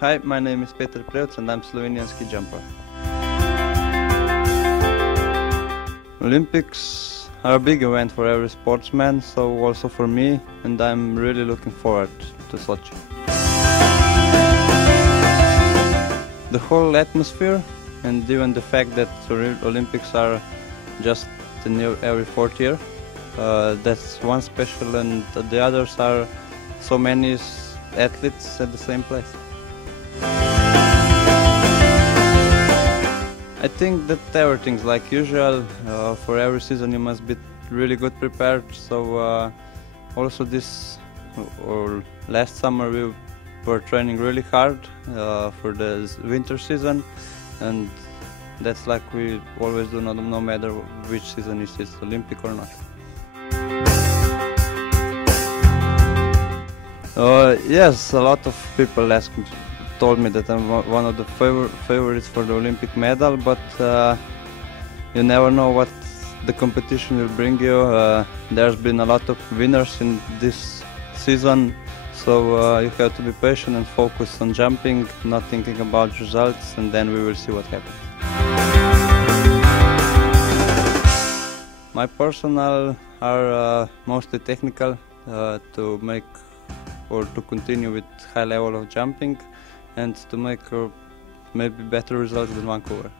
Hi, my name is Petar Prevc and I'm Slovenian ski jumper. Olympics are a big event for every sportsman, so also for me, and I'm really looking forward to Sochi. The whole atmosphere and even the fact that the Olympics are just every fourth year, that's one special, and the others are so many athletes at the same place. I think that everything's like usual. For every season you must be really good prepared. So also this or last summer we were training really hard for the winter season, and that's like we always do, no matter which season it is, Olympic or not. Yes, a lot of people told me that I'm one of the favorites for the Olympic medal, but you never know what the competition will bring you. There's been a lot of winners in this season, so you have to be patient and focus on jumping, not thinking about results, and then we will see what happens. My personal are mostly technical, to make or to continue with high level of jumping and to make maybe better results than Vancouver.